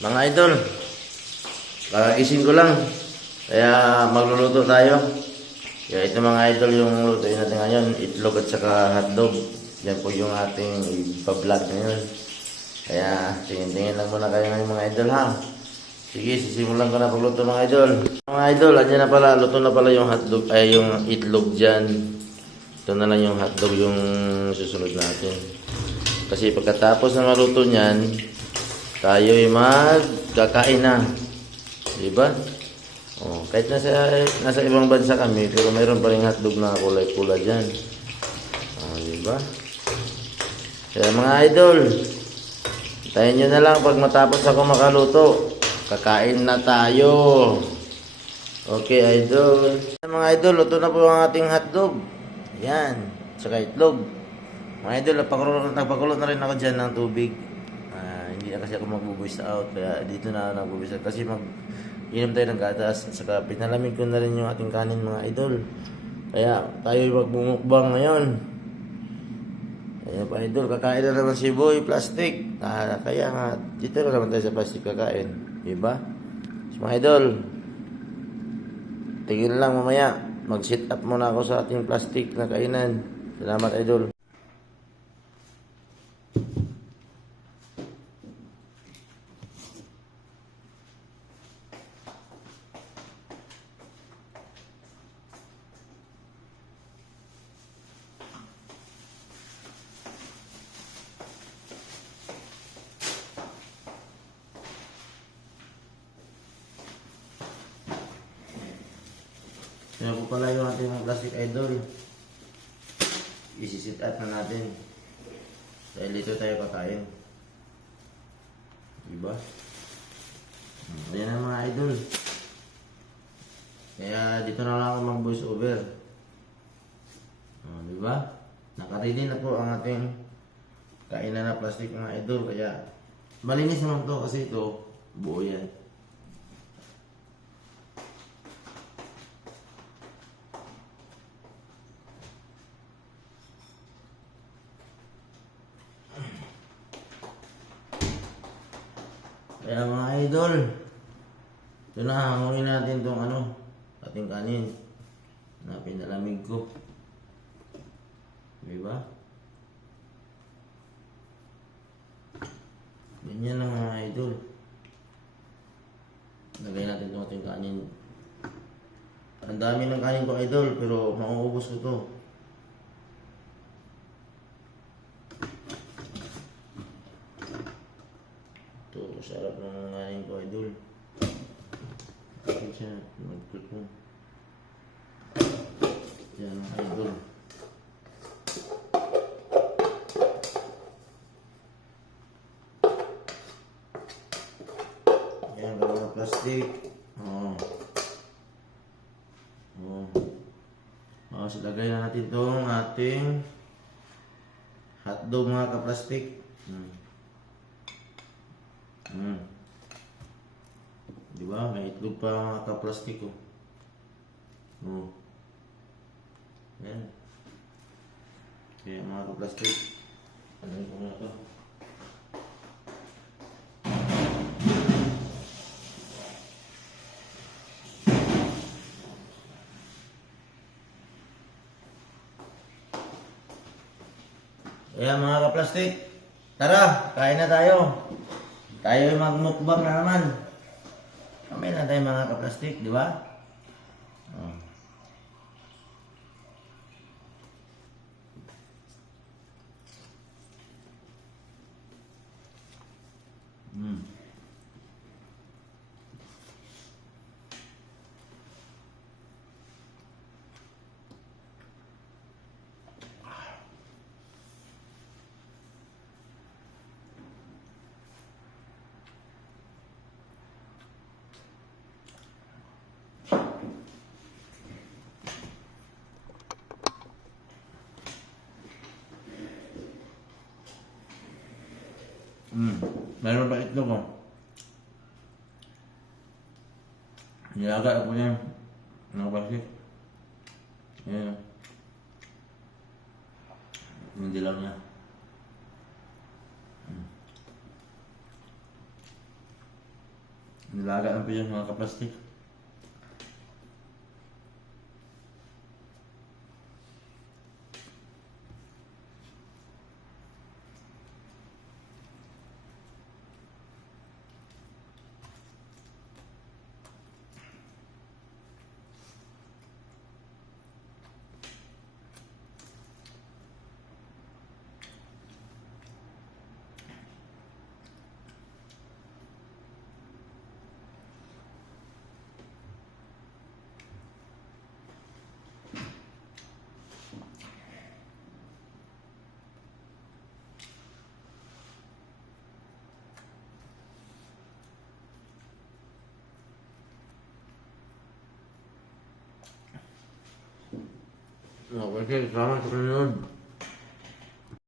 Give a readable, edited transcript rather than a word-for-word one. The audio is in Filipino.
Mga idol, kakagising ko lang. Kaya magluluto tayo. Kaya ito mga idol yung lutuin natin ngayon. Itlog at saka hotdog. Yan po yung ating ipa-vlog ngayon. Kaya tingin-tingin lang muna kayo ngayon mga idol ha. Sige, sisimulan ko na pagluto mga idol. Mga idol, andyan na pala. Luto na pala yung hotdog, ay yung itlog dyan. Ito na lang yung hotdog yung susunod natin. Kasi pagkatapos na maluto niyan, tayo'y magkakain na. Diba? Oh, kahit nasa ibang bansa kami, pero mayroon pa rin hotdog na kulay-kulay dyan. Oh, diba? Kaya mga idol, tayo nyo na lang pag matapos ako makaluto. Kakain na tayo. Okay, idol. Mga idol, luto na po ang ating hotdog. Yan. Saka itlog. Mga idol, nagpakulo na rin ako dyan ng tubig. Hindi na kasi ako magbubuwis out. Kaya dito na nagbubuwis out. Kasi inom tayo ng gatas. At saka pinalamig ko na rin yung ating kanin mga idol. Kaya tayo magbumukbang ngayon. Kaya pa idol, kakain na naman si Boy plastic. Kaya nga, dito na naman tayo sa plastic kakain. Diba? So, mga idol, tigil lang mamaya. Mag-sit up muna ako sa ating plastic na kainan. Salamat idol. Kaya po pala yung ating plastic idol. Isi-sit up na natin. Dahil dito tayo kakain. Diba? Ayan na mga idol. Kaya dito na lang ako mag-voice over. Diba? Nakaready na po ang ating kainan na plastic mga idol. Kaya malinis naman to kasi ito buo yan. Kaya mga idol, ito na, hangunin natin itong ating kanin na pinalamig ko. Diba? Ganyan lang mga idol. Lagay natin itong ating kanin. Ang dami ng kanin ko idol, pero mauubos ko to. Sarap ng ngayon ko idol. Akin siya, mag-click mo. Yan ang idol. Yan, mga plastic. Silagay na natin itong ating hotdog mga ka-plastic. Diba? May itlog pa mga ka-plastic ko. Yan. Kaya mga ka-plastic. Ano ko na ito? Kaya mga ka-plastic, tara, kain na tayo. Tayo magmukbang na naman. Kamay na tayo mga ka-plastic, di ba? Meron pa itlog ko. Nilaga ako niya. Ano ba siya? Ayan. Yung dilaw niya. Nilaga na po yung mga kaplastik. Okay, salamat sa panonood.